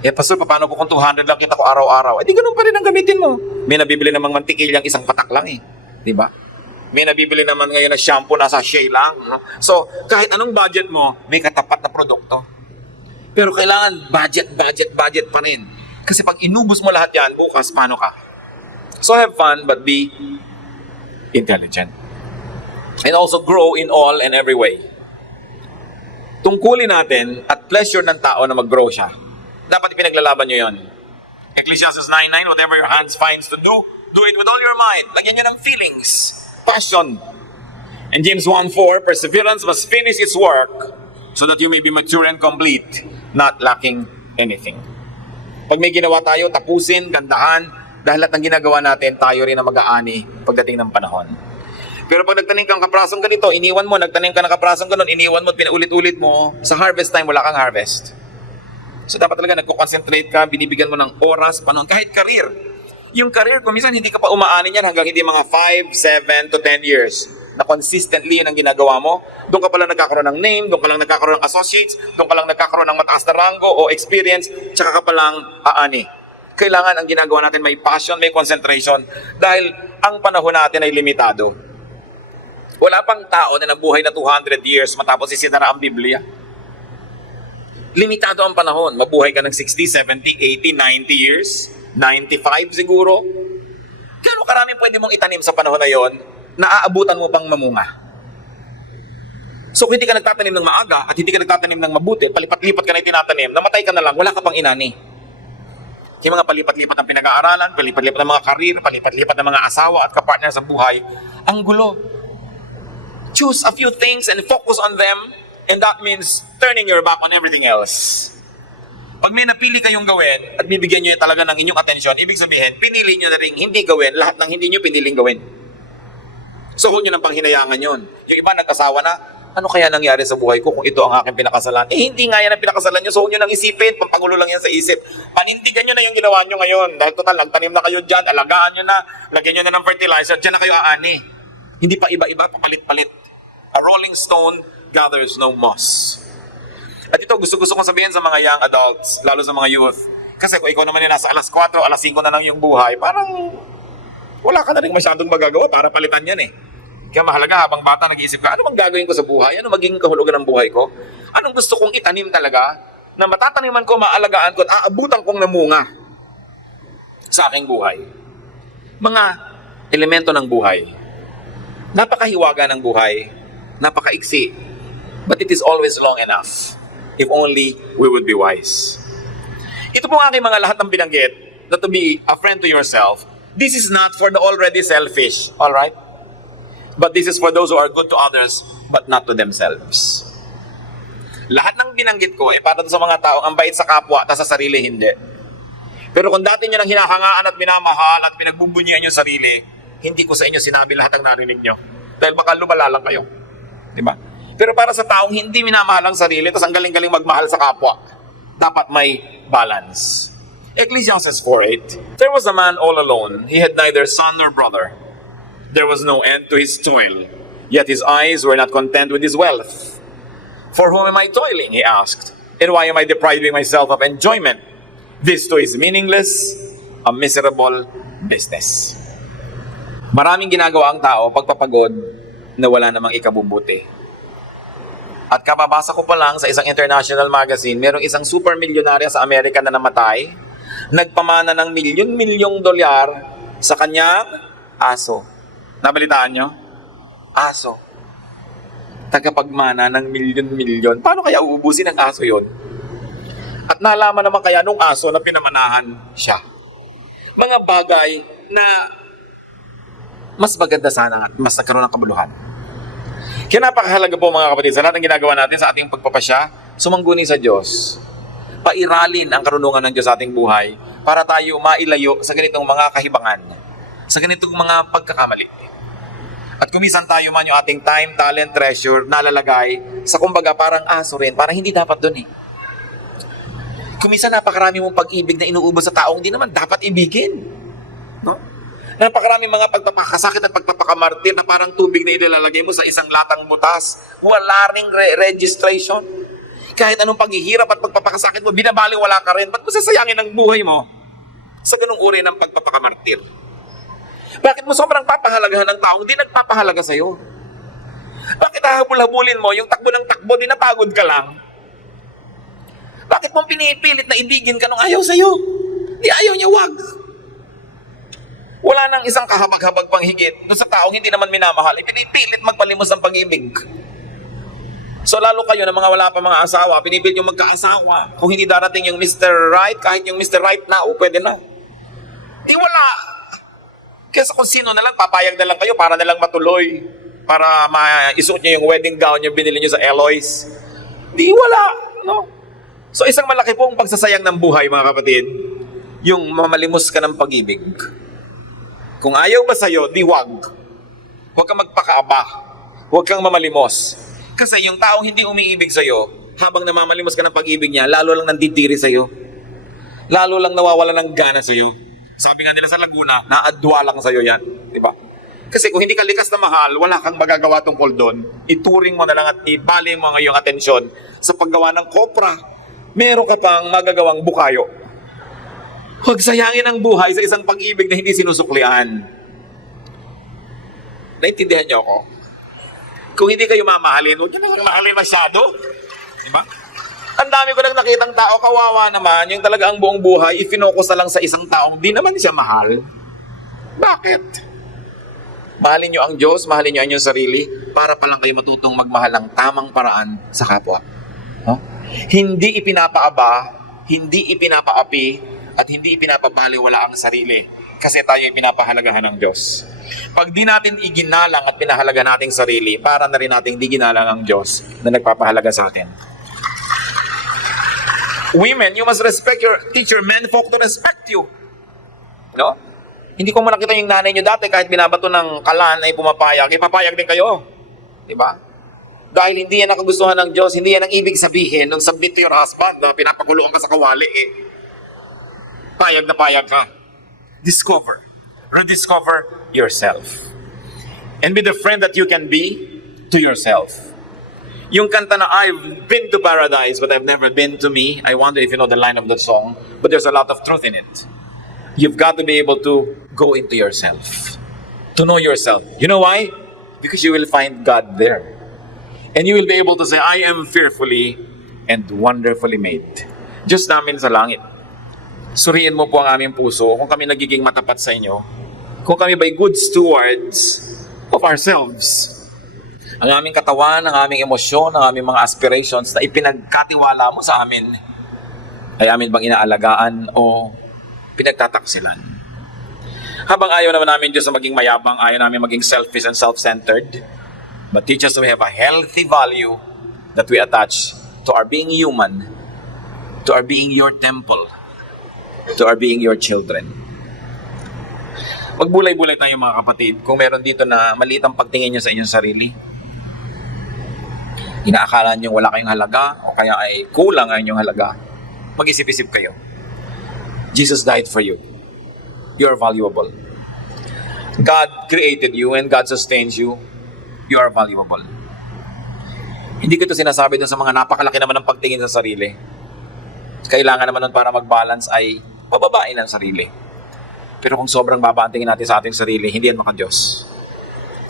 Pastor, paano ko kung 200 lang kita ko araw-araw? Di ganun pa rin ang gamitin mo. May nabibili namang mantikilyang isang patak lang eh. Di ba? May nabibili naman ngayon na shampoo na sachet lang. No? So, kahit anong budget mo, may katapat na produkto. Pero kailangan budget pa rin. Kasi pag inubos mo lahat yan, bukas, paano ka? So, have fun, but be intelligent. And also grow in all and every way. Tungkulin natin at pleasure ng tao na mag-grow siya. Dapat ipinaglalaban nyo yun. Ecclesiastes 9:9, whatever your hands finds to do, do it with all your might. Lagyan nyo ng feelings, passion. And James 1:4, perseverance must finish its work so that you may be mature and complete, not lacking anything. Pag may ginawa tayo, tapusin, gandahan, dahil lahat ng ginagawa natin, tayo rin ang mag-aani pagdating ng panahon. Pero pag nagtanim kang kaprasong ganito, iniwan mo, nagtanim ka ng kaprasong ganon, iniwan mo at pinaulit-ulit mo, sa harvest time, wala kang harvest. So dapat talaga nagko-concentrate ka, binibigyan mo ng oras, panahon, kahit career. Yung career, kung minsan hindi ka pa umaanin yan hanggang hindi mga 5, 7 to 10 years na consistently yun ang ginagawa mo. Doon ka pala nagkakaroon ng name, doon ka lang nagkakaroon ng associates, doon ka lang nagkakaroon ng mataas na rango o experience, tsaka ka palang aani. Kailangan ang ginagawa natin may passion, may concentration dahil ang panahon natin ay limitado. Wala pang tao na nabuhay na 200 years matapos isinara ang Biblia. Limitado ang panahon. Mabuhay ka ng 60, 70, 80, 90 years. 95 siguro. Kano karami pwede mong itanim sa panahon na yon na aabutan mo pang mamunga? So kung hindi ka nagtatanim ng maaga at hindi ka nagtatanim ng mabuti, palipat-lipat ka na itinatanim, namatay ka na lang, wala ka pang inani. Yung mga palipat-lipat ng pinag-aaralan, palipat-lipat ng mga karir, palipat-lipat ng mga asawa at kapartner sa buhay, ang gulo. Choose a few things and focus on them, and that means turning your back on everything else. Pag may napili kayong gawin at bibigyan nyo talaga ng inyong atensyon, ibig sabihin, pinili nyo na rin hindi gawin lahat ng hindi nyo piniling gawin. So, huwag nyo ng panghinayangan yun. Yung iba nag-asawa na, ano kaya nangyari sa buhay ko kung ito ang aking pinakasalan? Hindi nga yan ang pinakasalan nyo, so huwag nyo nang isipin, pampagulo lang yan sa isip. Panindigan nyo na yung ginawa nyo ngayon. Dahil total, nagtanim na kayo dyan, alagaan nyo na, lagyan nyo na ng fertilizer, dyan na kayo aani. Hindi pa iba-iba, papalit-palit. A rolling stone gathers no moss. At ito, gusto-gusto kong sabihin sa mga young adults, lalo sa mga youth. Kasi kung ikaw naman yung nasa alas 4, alas 5 na lang yung buhay, parang wala ka na rin masyadong magagawa para palitan yan eh. Kaya mahalaga habang bata nag-iisip ka, ano bang gagawin ko sa buhay? Ano magiging kahulugan ng buhay ko? Anong gusto kong itanim talaga na matataniman ko, maalagaan ko at aabutan kong namunga sa aking buhay? Mga elemento ng buhay. Napakahiwaga ng buhay, napakaiksi, but it is always long enough if only we would be wise. Ito po ang aking mga lahat ng binanggit na to be a friend to yourself. This is not for the already selfish, all right? But this is for those who are good to others, but not to themselves. Lahat ng binanggit ko ay para sa mga tao ang bait sa kapwa, at sa sarili hindi. Pero kung dati nyo nang hinahangaan at minamahal at pinagbubunyian yung sarili, hindi ko sa inyo sinabi lahat ang narinig nyo. Dahil baka lumala lang kayo. Diba? Pero para sa taong hindi minamahal ang sarili, tapos ang galing-galing magmahal sa kapwa, dapat may balance. Ecclesiastes 4:8, there was a man all alone. He had neither son nor brother. There was no end to his toil, yet his eyes were not content with his wealth. For whom am I toiling, he asked, and why am I depriving myself of enjoyment? This too is meaningless, a miserable business. Maraming ginagawa ang tao pagpapagod na wala namang ikabubuti. At kababasa ko pa lang sa isang international magazine, merong isang super milyonarya sa Amerika na namatay, nagpamana ng milyon-milyong dolyar sa kanyang aso. Nabalitaan nyo? Aso. Tagapagmana ng milyon-milyon. Paano kaya uubusin ng aso yon? At nalaman naman kaya nung aso na pinamanahan siya. Mga bagay na mas maganda sana at mas nagkaroon ng kabuluhan. Kaya napakahalaga po mga kapatid, sa lahat ng ginagawa natin sa ating pagpapasya, sumangguni sa Diyos. Pairalin ang karunungan ng Diyos sa ating buhay para tayo mailayo sa ganitong mga kahibangan, sa ganitong mga pagkakamali. At kumisan tayo man yung ating time, talent, treasure, nalalagay sa kumbaga parang aso rin, parang hindi dapat dun eh. Kumisan napakarami mong pag-ibig na inuubos sa taong hindi naman dapat ibigin. No? Napakarami mga pagpapakasakit at pagpapakamartir na parang tubig na ilalagay mo sa isang latang butas. Wala ring registration. Kahit anong paghihirap at pagpapakasakit mo, binabali wala ka rin. Ba't mo sasayangin ang buhay mo sa ganung uri ng pagpapakamartir? Bakit mo sobrang papahalagahan ng taong di nagpapahalaga sa'yo? Bakit hahabol-habulin mo yung takbo ng takbo, di napagod ka lang? Bakit mo pinipilit na ibigin ka nung ayaw sa'yo? Di ayaw niya, wag. Wala nang isang kahabag-habag pang higit doon sa taong hindi naman minamahal, ipinipilit magpalimos ng pag-ibig. So lalo kayo na mga wala pa mga asawa, pinipilit yung magkaasawa. Kung hindi darating yung Mr. Right, kahit yung Mr. Right na, pwede na. Di wala. Kesa kung sino na lang, papayag na lang kayo para na lang matuloy. Para maisuot nyo yung wedding gown yung binili nyo sa Eloise. Di wala. No? So isang malaki pong pagsasayang ng buhay mga kapatid, yung mamalimos ka ng pag-ibig. Kung ayaw ba sa'yo, di wag. Huwag kang magpakaaba. Huwag kang mamalimos. Kasi yung taong hindi umiibig sa'yo, habang namamalimos ka ng pag-ibig niya, lalo lang nandidiri sa'yo. Lalo lang nawawala ng gana sa'yo. Sabi nga nila sa Laguna, naadwa lang sa'yo yan. Diba? Kasi kung hindi ka likas na mahal, wala kang magagawa tungkol doon. Ituring mo na lang at ibali mo ang iyong atensyon sa paggawa ng kopra. Meron ka pang magagawang bukayo. Huwag sayangin ang buhay sa isang pag-ibig na hindi sinusuklian. Naintindihan niyo ako? Kung hindi kayo mamahalin, huwag niyo na lang mahalin masyado. Diba? Ang dami ko lang nakitang tao, kawawa naman, yung talaga ang buong buhay, ifinokus na lang sa isang taong di naman siya mahal. Bakit? Mahalin niyo ang Diyos, mahalin niyo ang inyong sarili, para pa lang kayo matutong magmahal ng tamang paraan sa kapwa. Huh? Hindi ipinapaaba, hindi ipinapaapi, at hindi pinapabaliwala ang sarili kasi tayo ay pinapahalagahan ng Diyos. Pag di natin iginalang at pinahalaga nating sarili, para na rin nating di ginalang ang Diyos na nagpapahalaga sa atin. Women, you must respect your teacher. Men folk to respect you. No? Hindi ko man nakita yung nanay nyo dati kahit binabato ng kalan ay pumapayag. Ipapayag din kayo. Diba? Dahil hindi yan nakagustuhan ng Diyos, hindi yan ang ibig sabihin nung submit to your husband na pinapaguluhan ka sa kawali payag na payag ka. Discover. Rediscover yourself. And be the friend that you can be to yourself. Yung kanta na, I've been to paradise but I've never been to me. I wonder if you know the line of the song, but there's a lot of truth in it. You've got to be able to go into yourself. To know yourself. You know why? Because you will find God there. And you will be able to say, I am fearfully and wonderfully made. Diyos namin sa langit. Suriin mo po ang aming puso kung kami nagiging matapat sa inyo. Kung kami ba'y good stewards of ourselves. Ang aming katawan, ang aming emosyon, ang aming mga aspirations na ipinagkatiwala mo sa amin, ay amin bang inaalagaan o pinagtataksilan? Habang ayaw naman namin Diyos na maging mayabang, ayaw namin maging selfish and self-centered, but teach us to have a healthy value that we attach to our being human, to our being your temple, to our being your children. Magbulay-bulay tayo mga kapatid kung meron dito na maliit ang pagtingin nyo sa inyong sarili. Inaakala nyo wala kayong halaga o kaya ay kulang ang inyong halaga. Mag-isip-isip kayo. Jesus died for you. You are valuable. God created you and God sustains you. You are valuable. Hindi ko ito sinasabi dun sa mga napakalaki naman ng pagtingin sa sarili. Kailangan naman nun para mag-balance ay pababain ang sarili. Pero kung sobrang baba ang tingin natin sa ating sarili, hindi yan maka-Diyos.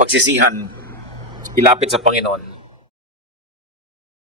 Pagsisihan, ilapit sa Panginoon,